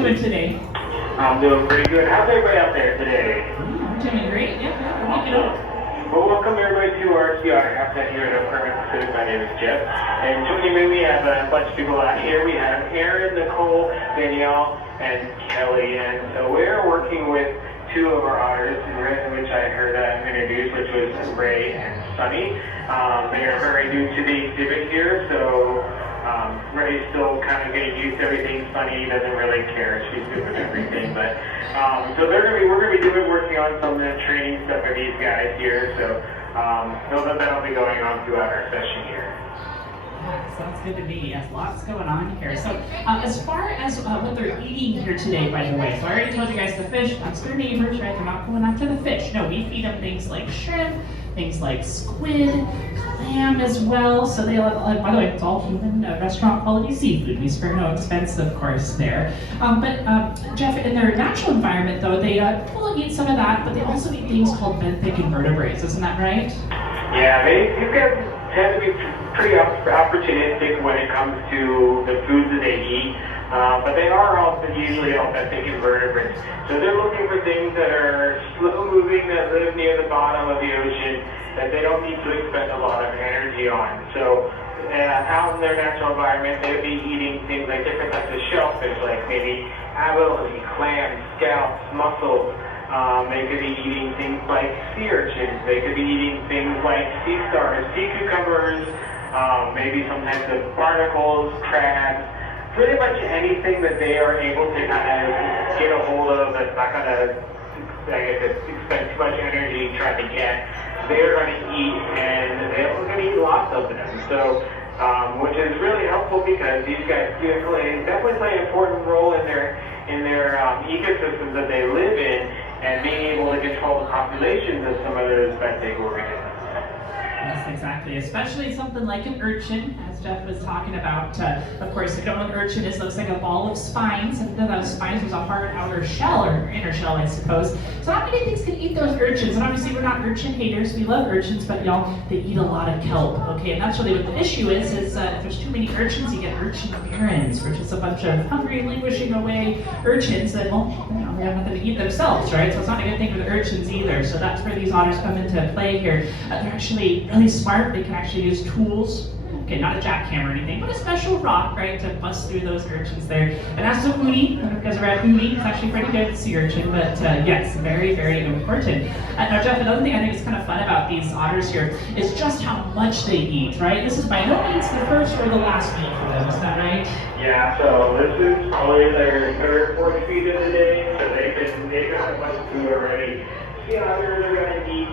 doing today? I'm doing pretty good. How's everybody out there today? I'm doing great. Yeah. Awesome. Well, welcome everybody to our Otter Time here at Apartment Pacific. My name is Jeff. And joining me, we have a bunch of people out here. We have Aaron, Nicole, Danielle, and Kelly. And so we're working with two of our otters, which I heard introduced, which was Ray and Sunny. They are very new to the exhibit here, so Ray's still kind of getting used to everything. Sunny doesn't really care; she's good with everything. But so we're gonna be working on some of the training stuff for these guys here. So know that that'll be going on throughout our session here. Sounds good to me. Yes, lots going on here. So as far as what they're eating here today, by the way, so I already told you guys the fish, that's their neighbors, right? They're not going after the fish. No, we feed them things like shrimp, things like squid, clam as well. So they love, by the way, it's all human restaurant quality seafood. We spare no expense, of course, there. But Jeff, in their natural environment, though, they will eat some of that, but they also eat things called benthic invertebrates. Isn't that right? Yeah, these guys tend to be pretty opportunistic when it comes to the foods that they eat, but they are also usually benthic invertebrates. So they're looking for things that are slow moving, that live near the bottom of the ocean, that they don't need to expend a lot of energy on. So out in their natural environment, they'd be eating things like different types of shellfish, like maybe abalone, clams, scallops, mussels. They could be eating things like sea urchins. They could be eating things like sea stars, sea cucumbers, maybe some types of barnacles, crabs, pretty much anything that they are able to kind of get a hold of that's not going to, expend too much energy trying to get. They're going to eat, and they're going to eat lots of them. So, which is really helpful because these guys definitely play an important role in their ecosystems that they live in, and being able to control the populations of some of those benthic organisms. Yes, exactly. Especially something like an urchin, as Jeff was talking about. Of course, if you don't know what an urchin is, it looks like a ball of spines, and then those spines was a hard outer shell, or inner shell, I suppose. So not many things can eat those urchins, and obviously we're not urchin haters. We love urchins, but y'all, they eat a lot of kelp. Okay, and that's really what the issue is if there's too many urchins, you get urchin barrens, which is a bunch of hungry, languishing away urchins that, well, they have nothing to eat themselves, right? So it's not a good thing for the urchins either. So that's where these otters come into play here. They're actually really smart. They can actually use tools. Okay, not a jackhammer or anything, but a special rock, right, to bust through those urchins there. And as to Uni, because we're at Uni, it's actually pretty good sea urchin, but yes, very, very important. Now, Jeff, another thing I think is kind of fun about these otters here is just how much they eat, right? This is by no means the first or the last meal for them, is that right? Yeah, so this is probably their third, fourth feed of the day, so they've had a bunch of food already. Sea otters are going to eat